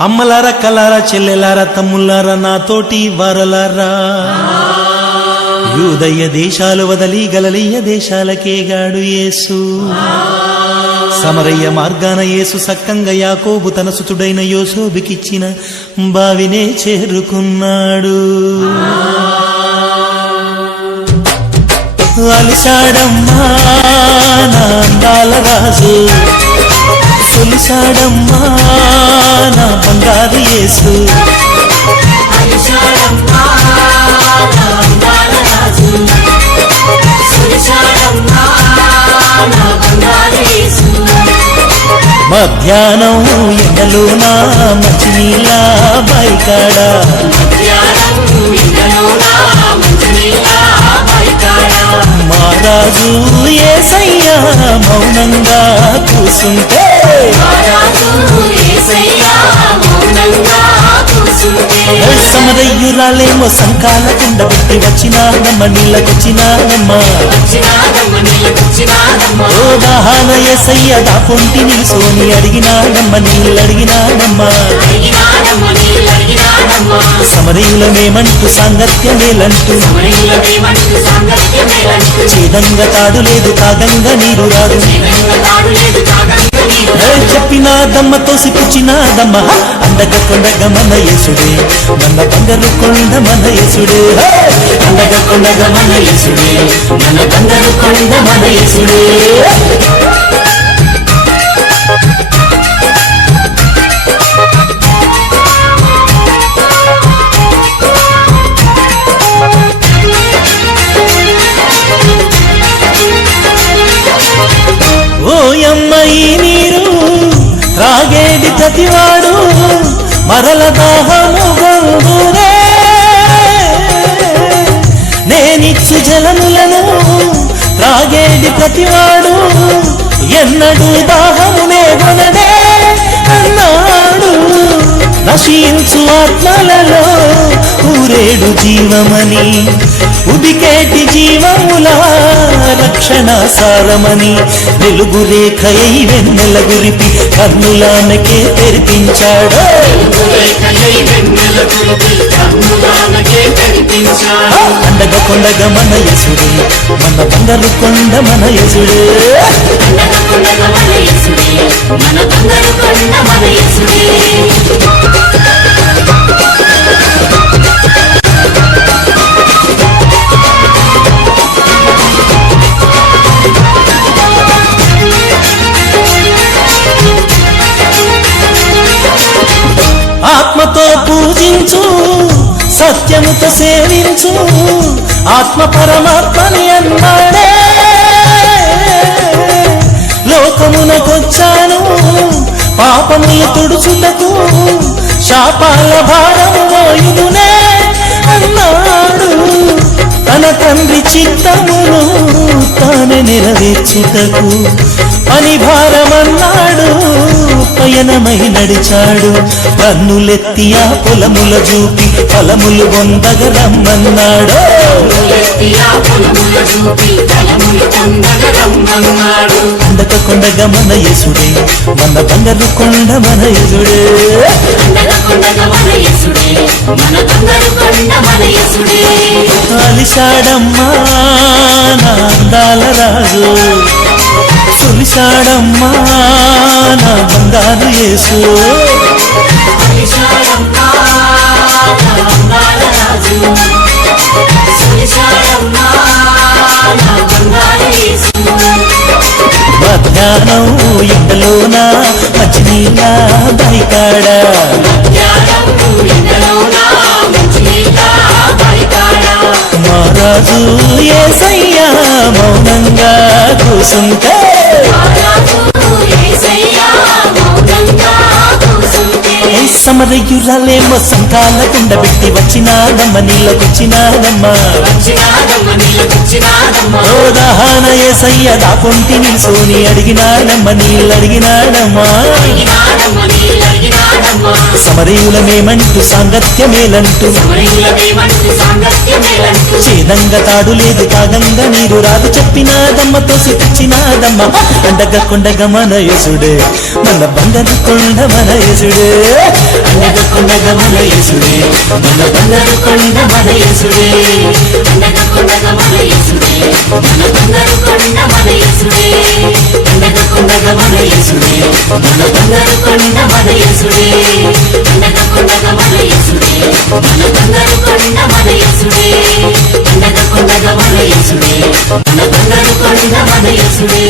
అమ్మలారా కలారా చెల్లెలారా తమ్ముళ్ళారా నాతోటి వారలారా. యూదయ్య దేశాలు వదలి గలలియ దేశాలకేగాడు యేసు. సమరయ్య మార్గాన యేసు సక్కంగా యాకోబు తన సుతుడైన యోసోబికిచ్చిన బావినే చేరుకున్నాడు. అలిశాడమ్మా నా అందాల రాజు. తొలిశాడమ్మా నా బంగారు యేసు. మధ్యాహ్నం ఎండలో నా మంచి నీళ్ళ బైకాడ మధ్యాహ్నం ఇంటలోన మంచినీళ్ళ బయకాడ మహారాజు ఏసయ్య మౌనంగా కూసుంటే సమరయ్యురాలేమో సంకాల కుండ పెట్టి వచ్చినానమ్మ నీళ్ళకొచ్చినానమ్మ వచ్చినాదమ్మ నీళ్ళకొచ్చినాదమ్మ ఓ దాహాన ఏసయ్య దాపొంటి నిలుసోని అడిగినానమ్మ నీళ్ళు అడిగినానమ్మ సమరయులమేమంటూ సాంగత్యమేలంటూ. సమరీలమేమంటూ చేదంగా తాడు లేదు కాగంగా నీరు రాదు. చెప్పినాదమ్మ తోసిపుచ్చినాదమ్మ అండగ కొండగ మన యేసుడే. మన బంగారు కొండ మన యేసుడే. హే! అండగ కొండగ మన యేసుడే. మన బంగారు కొండ మన త్రాగేది ప్రతివాడు మరల దాహము గంగురే నేనిచ్చు జలములను త్రాగేది ప్రతివాడు ఎన్నడూ దాహమునే కొనడే అన్నాడు నశించు ఆత్మలలో ఊరేడు జీవమని ఉదికేటి జీవముల రక్షణ సారమని వెలుగు రేఖ అయి వెన్నెల గురిపి కన్నులానకే తెరిపించాడు. రేఖలై అండగ కొండగ మన యసుడే మన బంగారు కొండ మన యసుడే. మన యేసుడే మన బంగారు కొండ మన యసుడే. వాక్యముతో సేవించు. ఆత్మ పరమాత్మని అన్నాడే. లోకమునకొచ్చాను. పాపములు తుడుచుటకు శాపాల భారము మోయుదునే అన్నాడు. తన తండ్రి చిత్తమును తాను నెరవేర్చుటకు. అని భారమ పయనమై నడిచాడు. కన్నులెత్తి ఆ పొలముల చూపి ఫలములు పొందగ రమ్మన్నాడు. అందక కొండగ మన యసుడే మన బంగారు కొండ మన యసుడే. అండగ కొండగ మన యేసుడే మన బంగారు కొండ మన యేసుడే. అలిశాడమ్మా నా అందాల రాజు. సులిశాడమ్మా నా బంగారు యేసు. హరిశారమ్మా నా బంగారు రాజు. మహారాజు ఏసయ్యా మౌనంగా కూసుంటే. రాజు మౌనంగా కూసుంటే ఏ కుండబెట్టి వచ్చినాదమ్మ నీళ్ళకొచ్చినాదమ్మ వచ్చినాదమ్మ నీళ్ళకొచ్చినాదమ్మ ఓ దహాన ఏసయ్య దాకుంటి నిల్సోని అడిగినాడమ్మ నీళ్ళు అడిగినాడమ్మా సమరయులమేమంటూ సాంగత్యమేలంటూ చేదంగా తాడు లేదు తాగంగా నీరు రాదు చెప్పినాదమ్మ తోసి తెచ్చినాదమ్మ. అండగా కొండగా మన యేసుడే మన బంగారు కొండ మన యేసుడే. అండగా కొండగా మన యేసుడే మన బంగారు కొండ మన యేసుడే. అండగా కొండగా మన యేసుడే మన బంగారు కొండ మన యేసుడే. అండగా కొండగా మన యేసుడే మన బంగారు కొండ మన యేసుడే మన యేసుడే మన బంగారు కొండ మన యేసుడే మన యేసుడే మన బంగారు కొండ మన యేసుడే